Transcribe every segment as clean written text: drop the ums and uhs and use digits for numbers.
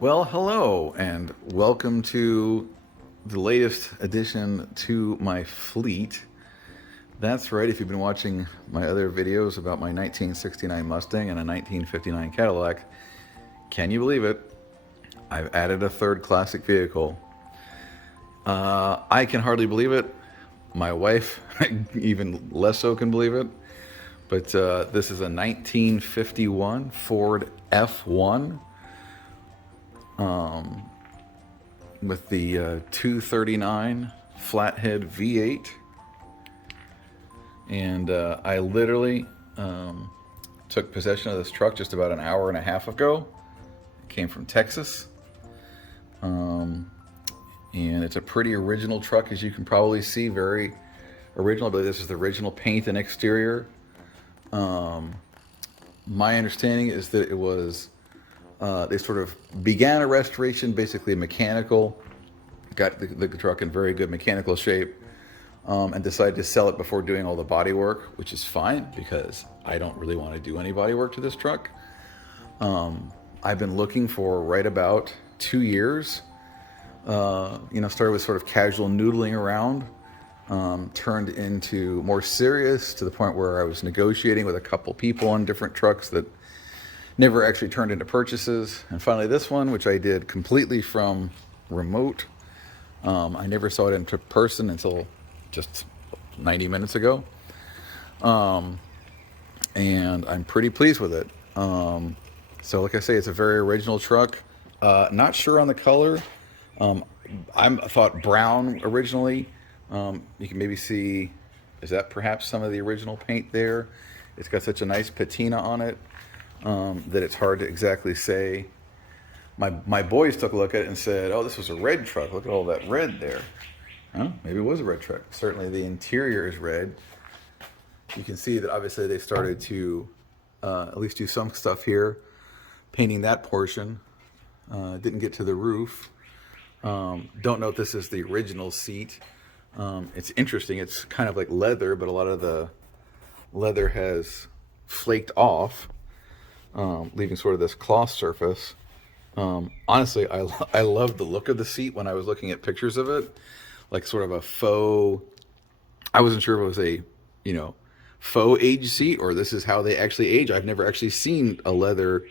Well, hello, and welcome to the latest addition to my fleet. That's right, if you've been watching my other videos about my 1969 Mustang and a 1959 Cadillac, can you believe it? I've added a third classic vehicle. I can hardly believe it. My wife, even less so, can believe it. But this is a 1951 Ford F1 with the 239 flathead V8. And I literally took possession of this truck just about an hour and a half ago. It came from Texas. And it's a pretty original truck, as you can probably see, very original. I believe this is the original paint and exterior. My understanding is that it was, they sort of began a restoration, basically mechanical, got the truck in very good mechanical shape, and decided to sell it before doing all the body work, which is fine because I don't really want to do any body work to this truck. I've been looking for right about 2 years. Started with sort of casual noodling around, turned into more serious to the point where I was negotiating with a couple people on different trucks that never actually turned into purchases. And finally this one, which I did completely from remote. I never saw it in person until just 90 minutes ago. And I'm pretty pleased with it. So like I say, it's a very original truck. Not sure on the color. I thought brown originally. You can maybe see, is that perhaps some of the original paint there? It's got such a nice patina on it that it's hard to exactly say. My boys took a look at it and said, oh, this was a red truck. Look at all that red there. Huh? Maybe it was a red truck. Certainly the interior is red. You can see that obviously they started to at least do some stuff here, painting that portion. Didn't get to the roof. Don't know if this is the original seat. It's interesting. It's kind of like leather, but a lot of the leather has flaked off, leaving sort of this cloth surface. Honestly, I love the look of the seat when I was looking at pictures of it, like sort of a faux. I wasn't sure if it was a, faux age seat or this is how they actually age. I've never actually seen a leather,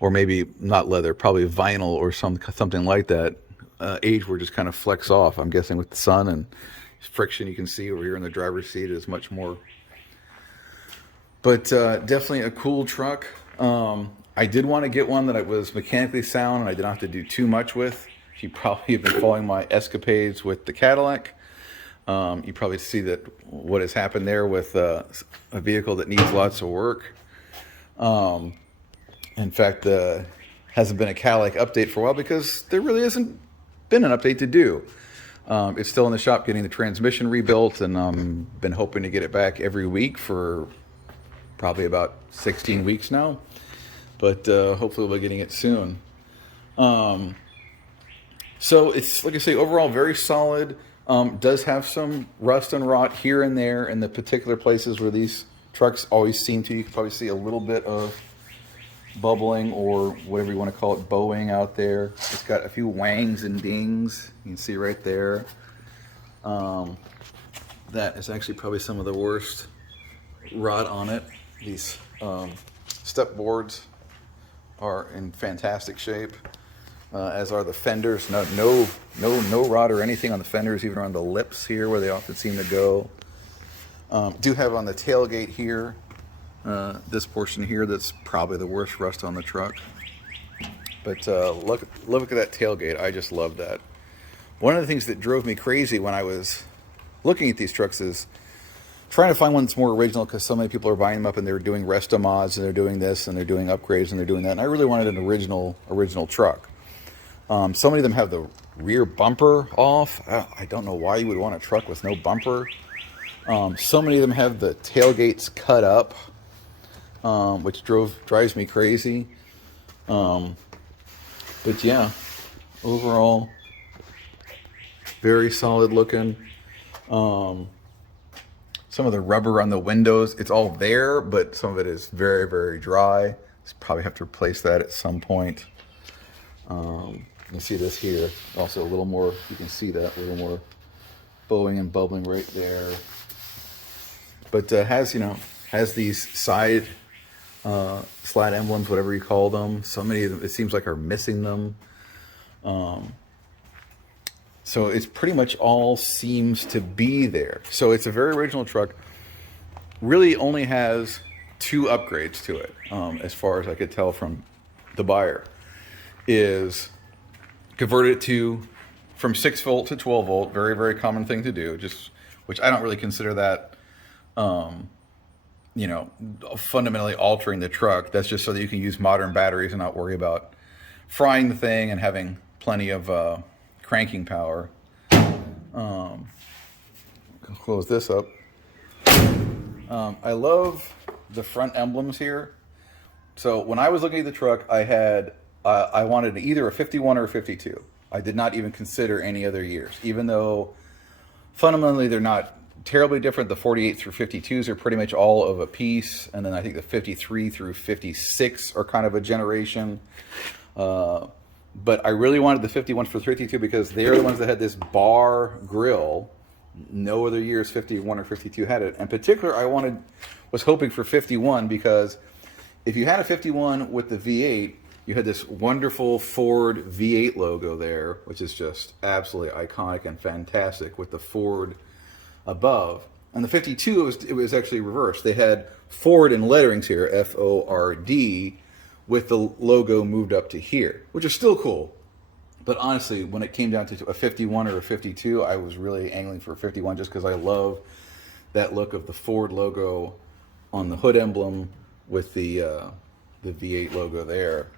or maybe not leather, probably vinyl or something like that. Age where just kind of flex off. I'm guessing with the sun and friction, you can see over here in the driver's seat is much more. But definitely a cool truck. I did want to get one that was mechanically sound and I didn't have to do too much with. You probably have been following my escapades with the Cadillac. You probably see that what has happened there with a vehicle that needs lots of work. In fact, hasn't been a Cadillac update for a while because there really hasn't been an update to do. It's still in the shop getting the transmission rebuilt, and been hoping to get it back every week for probably about 16 weeks now. But hopefully we'll be getting it soon. So it's, like I say, overall very solid. Does have some rust and rot here and there in the particular places where these trucks always seem to. You can probably see a little bit of bubbling or whatever you want to call it, bowing out there. It's got a few wangs and dings. You can see right there. That is actually probably some of the worst rot on it. These step boards are in fantastic shape, as are the fenders. No rot or anything on the fenders, even around the lips here where they often seem to go. Do have on the tailgate here, this portion here that's probably the worst rust on the truck. But look at that tailgate. I just love that. One of the things that drove me crazy when I was looking at these trucks is trying to find one that's more original, because so many people are buying them up and they're doing resto mods and they're doing this and they're doing upgrades and they're doing that. And I really wanted an original truck. So many of them have the rear bumper off. I don't know why you would want a truck with no bumper. So many of them have the tailgates cut up, which drives me crazy. But yeah, overall, very solid looking. Some of the rubber on the windows, it's all there, but some of it is very, very dry. Probably have to replace that at some point. You see this here. Also a little more, you can see that, a little more bowing and bubbling right there. But has, you know, has these side slide emblems, whatever you call them. So many of them, it seems like, are missing them. So it's pretty much all seems to be there. So it's a very original truck. Really only has 2 upgrades to it, as far as I could tell from the buyer, is converted to from 6 volt to 12 volt. Very, very common thing to do, just, which I don't really consider that, you know, fundamentally altering the truck. That's just so that you can use modern batteries and not worry about frying the thing and having plenty of cranking power. Close this up. I love the front emblems here. So when I was looking at the truck, I wanted either a 51 or a 52. I did not even consider any other years, even though fundamentally they're not terribly different. The 48 through 52s are pretty much all of a piece, and then I think the 53 through 56 are kind of a generation. But I really wanted the 51 for 52 because they're the ones that had this bar grill. No other years 51 or 52 had it. In particular, was hoping for 51 because if you had a 51 with the V8, you had this wonderful Ford V8 logo there, which is just absolutely iconic and fantastic with the Ford above. And the 52, it was actually reversed. They had Ford in letterings here, F-O-R-D, with the logo moved up to here, which is still cool. But honestly, when it came down to a 51 or a 52, I was really angling for a 51 just because I love that look of the Ford logo on the hood emblem with the V8 logo there.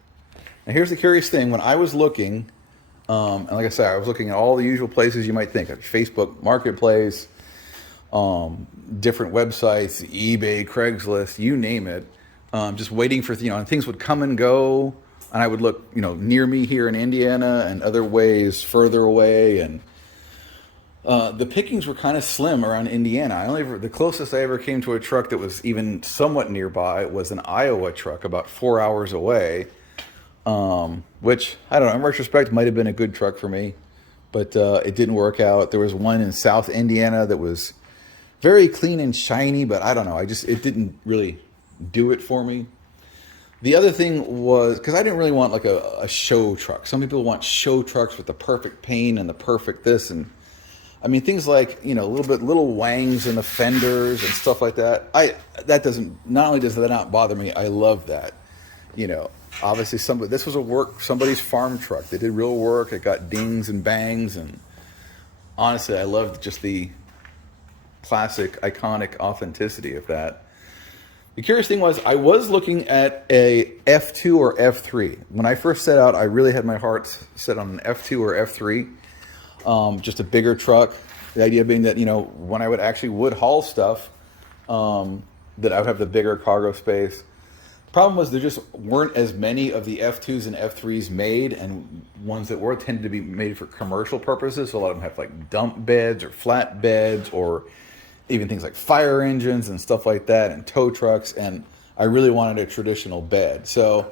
Now here's the curious thing. When I was looking, and like I said, I was looking at all the usual places you might think of: Facebook Marketplace, different websites, eBay, Craigslist, you name it. Just waiting for, you know, and things would come and go, and I would look, you know, near me here in Indiana and other ways further away, and the pickings were kind of slim around Indiana. The closest I ever came to a truck that was even somewhat nearby was an Iowa truck about 4 hours away, which, I don't know, in retrospect might have been a good truck for me, but it didn't work out. There was one in South Indiana that was very clean and shiny, but I don't know, it didn't really do it for me. The other thing was, because I didn't really want like a show truck. Some people want show trucks with the perfect paint and the perfect this, and I mean things like, you know, little wangs in the fenders and stuff like that. Not only does that not bother me, I love that. You know, obviously this was somebody's farm truck. They did real work. It got dings and bangs, and honestly, I loved just the classic, iconic authenticity of that. The curious thing was, I was looking at a F2 or F3. When I first set out, I really had my heart set on an F2 or F3, just a bigger truck. The idea being that, you know, when I would haul stuff, that I would have the bigger cargo space. Problem was, there just weren't as many of the F2s and F3s made, and ones that were tended to be made for commercial purposes. So a lot of them have like dump beds or flat beds, or even things like fire engines and stuff like that, and tow trucks, and I really wanted a traditional bed. So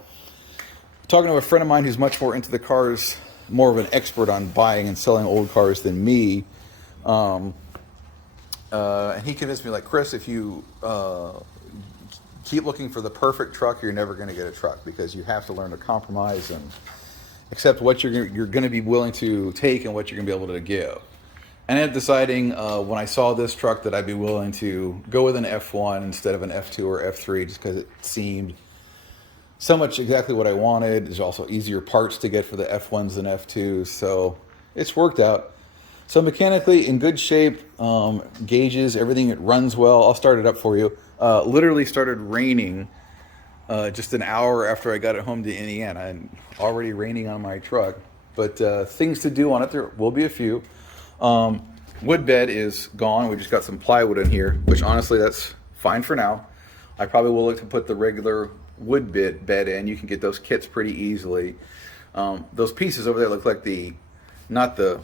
talking to a friend of mine who's much more into the cars, more of an expert on buying and selling old cars than me, and he convinced me, like, Chris, if you keep looking for the perfect truck, you're never going to get a truck, because you have to learn to compromise and accept what you're going to be willing to take and what you're going to be able to give. And I ended up deciding when I saw this truck that I'd be willing to go with an F1 instead of an F2 or F3, just because it seemed so much exactly what I wanted. There's also easier parts to get for the F1s than F2s, so it's worked out. So mechanically in good shape, gauges, everything, it runs well. I'll start it up for you. Literally started raining just an hour after I got it home to Indiana, and already raining on my truck. But things to do on it, there will be a few. Wood bed is gone. We just got some plywood in here, which honestly, that's fine for now. I probably will look to put the regular wood bed in. You can get those kits pretty easily. Those pieces over there look like not the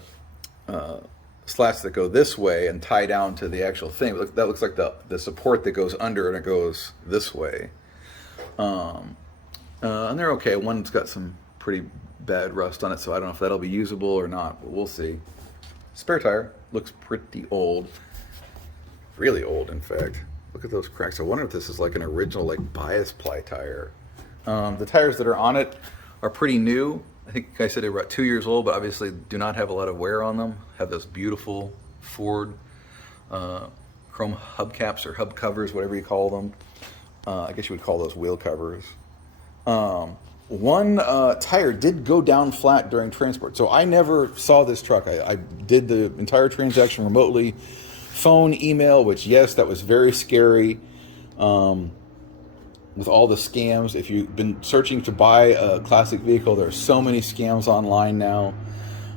slats that go this way and tie down to the actual thing. That looks like the support that goes under and it goes this way. And they're okay. One's got some pretty bad rust on it, so I don't know if that'll be usable or not, but we'll see. Spare tire looks pretty old. Really old, in fact. Look at those cracks. I wonder if this is like an original like bias ply tire. The tires that are on it are pretty new. I think I said they were about 2 years old, but obviously do not have a lot of wear on them. Have those beautiful Ford chrome hubcaps or hub covers, whatever you call them. I guess you would call those wheel covers. One tire did go down flat during transport. So I never saw this truck. I did the entire transaction remotely. Phone, email, which yes, that was very scary. With all the scams. If you've been searching to buy a classic vehicle, there are so many scams online now.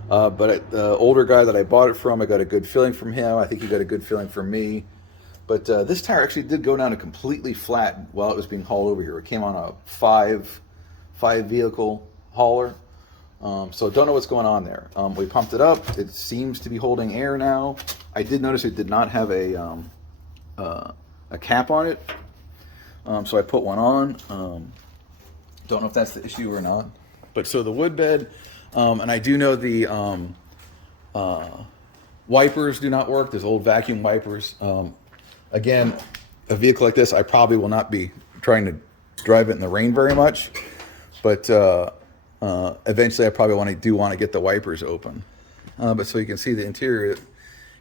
But the older guy that I bought it from, I got a good feeling from him. I think he got a good feeling from me. But this tire actually did go down to completely flat while it was being hauled over here. It came on a five vehicle hauler. So don't know what's going on there. We pumped it up. It seems to be holding air now. I did notice it did not have a cap on it. So I put one on. Don't know if that's the issue or not. But so the wood bed, and I do know the wipers do not work. There's old vacuum wipers. Again, a vehicle like this, I probably will not be trying to drive it in the rain very much. But eventually I probably want to get the wipers open. But so you can see the interior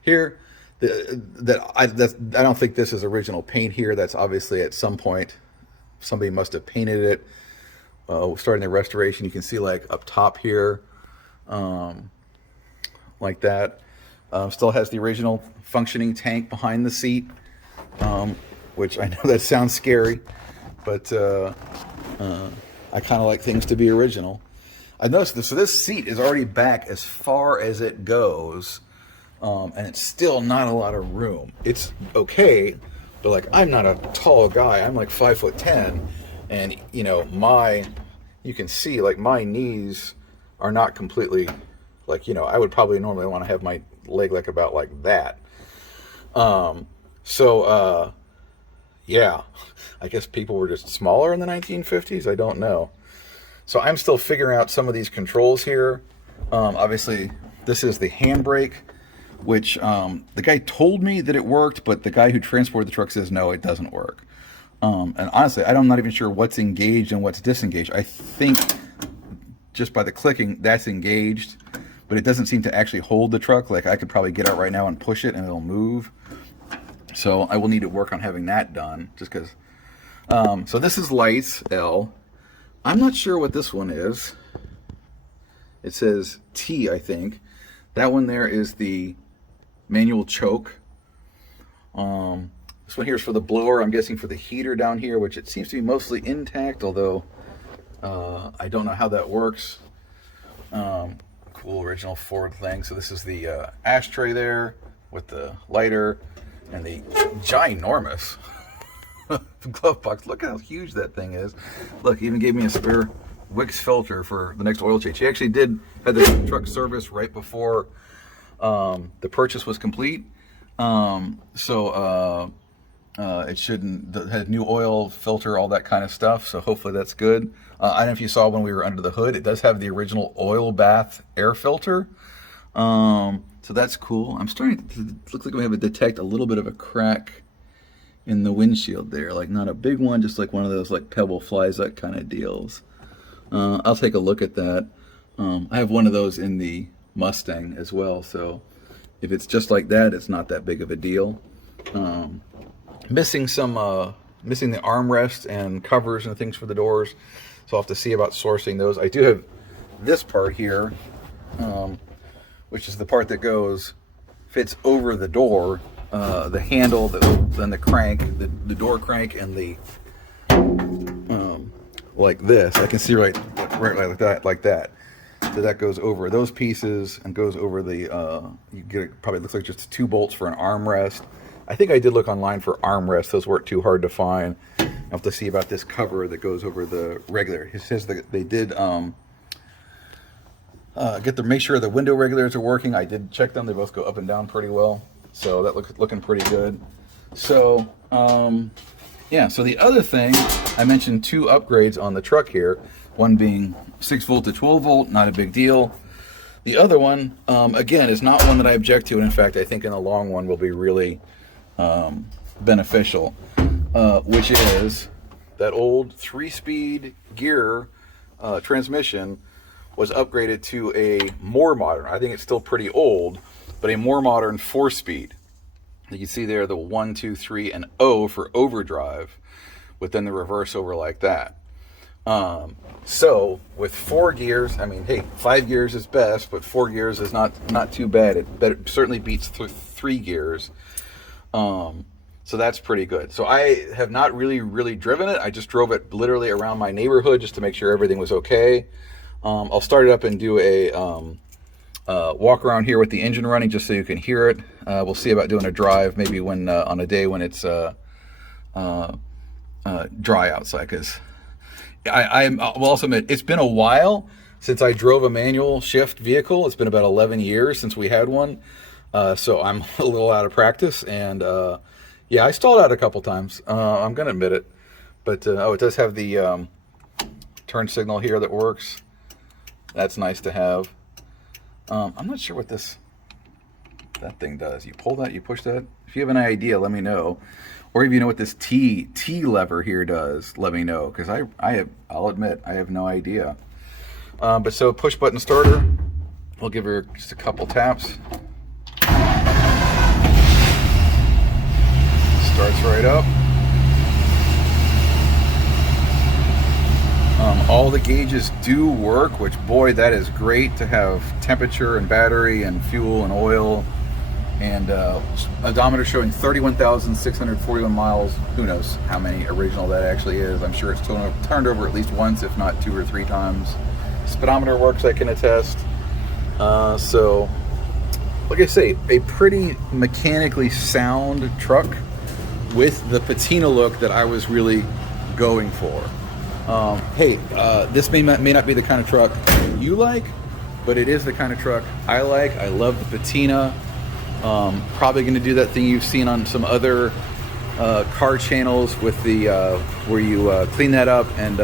here. I don't think this is original paint here. That's obviously at some point somebody must have painted it. Starting the restoration, you can see like up top here, like that. Still has the original functioning tank behind the seat, which I know that sounds scary, but I kind of like things to be original. I noticed this. So this seat is already back as far as it goes. And it's still not a lot of room. It's okay, but like I'm not a tall guy. I'm like 5'10", and you know you can see like my knees are not completely like I would probably normally want to have my leg like about like that. Yeah, I guess people were just smaller in the 1950s. I don't know. So I'm still figuring out some of these controls here. Obviously, this is the handbrake, which the guy told me that it worked, but the guy who transported the truck says no, it doesn't work. And honestly, I'm not even sure what's engaged and what's disengaged. I think just by the clicking, that's engaged, but it doesn't seem to actually hold the truck. Like I could probably get out right now and push it and it'll move. So I will need to work on having that done, just because. So this is lights, L. I'm not sure what this one is. It says T, I think. That one there is the manual choke. This one here is for the blower. I'm guessing for the heater down here, which it seems to be mostly intact, although I don't know how that works. Cool original Ford thing. So this is the ashtray there with the lighter and the ginormous glove box. Look how huge that thing is. Look, he even gave me a spare Wix filter for the next oil change. He actually had the truck service right before the purchase was complete. It had new oil filter, all that kind of stuff. So hopefully that's good. I don't know if you saw when we were under the hood, it does have the original oil bath air filter. So that's cool. I'm starting to look like we have to detect a little bit of a crack in the windshield there. Like not a big one, just like one of those like pebble flies, that kind of deals. I'll take a look at that. I have one of those in the Mustang as well, so if it's just like that, it's not that big of a deal. Missing the armrest and covers and things for the doors, so I'll have to see about sourcing those. I do have this part here, which is the part that fits over the door, the handle, then the crank, the door crank, and the like this. I can see right like that. So that goes over those pieces and goes over the. You get it, probably looks like just 2 bolts for an armrest. I think I did look online for armrests. Those weren't too hard to find. I'll have to see about this cover that goes over the regular. It says that they did make sure the window regulators are working. I did check them. They both go up and down pretty well. So that looking pretty good. So yeah. So the other thing, I mentioned 2 upgrades on the truck here. One being 6 volt to 12 volt, not a big deal. The other one, again, is not one that I object to, and in fact, I think in the long run will be really beneficial, which is that old 3-speed gear transmission was upgraded to a more modern, I think it's still pretty old, but a more modern 4-speed. You can see there the 1, 2, 3, and O for overdrive, with then the reverse over like that. So with 4 gears, I mean, hey, 5 gears is best, but 4 gears is not too bad. It certainly beats 3 gears. So that's pretty good. So I have not really driven it. I just drove it literally around my neighborhood just to make sure everything was okay. I'll start it up and do a walk around here with the engine running just so you can hear it. We'll see about doing a drive maybe when on a day when it's dry outside, because I will also admit it's been a while since I drove a manual shift vehicle. It's been about 11 years since we had one, so I'm a little out of practice, and yeah, I stalled out a couple times. I'm gonna admit it, but oh, it does have the turn signal here that works. That's nice to have. I'm not sure what that thing does. You pull that, you push that. If you have an idea, let me know. Or if you know what this T lever here does, let me know, because I'll admit I have no idea. But so push button starter, we'll give her just a couple taps. Starts right up. All the gauges do work, which, boy, that is great to have temperature and battery and fuel and oil. And odometer showing 31,641 miles. Who knows how many original that actually is. I'm sure it's turned over at least once, if not 2 or 3 times. Speedometer works, I can attest. So, like I say, a pretty mechanically sound truck with the patina look that I was really going for. Hey, this may not be the kind of truck you like, but it is the kind of truck I like. I love the patina. Probably going to do that thing you've seen on some other car channels with the where you clean that up and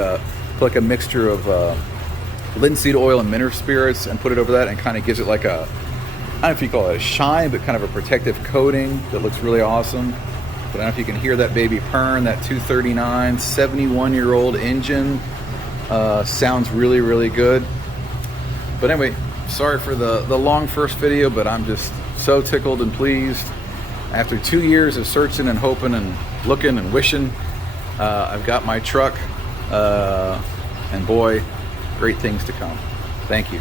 put like a mixture of linseed oil and mineral spirits and put it over that, and kind of gives it like a, I don't know if you call it a shine, but kind of a protective coating that looks really awesome. But I don't know if you can hear that baby purring. That 239 71-year-old engine sounds really good. But anyway, sorry for the long first video, but I'm just so tickled and pleased. After 2 years of searching and hoping and looking and wishing, I've got my truck, and boy, great things to come. Thank you.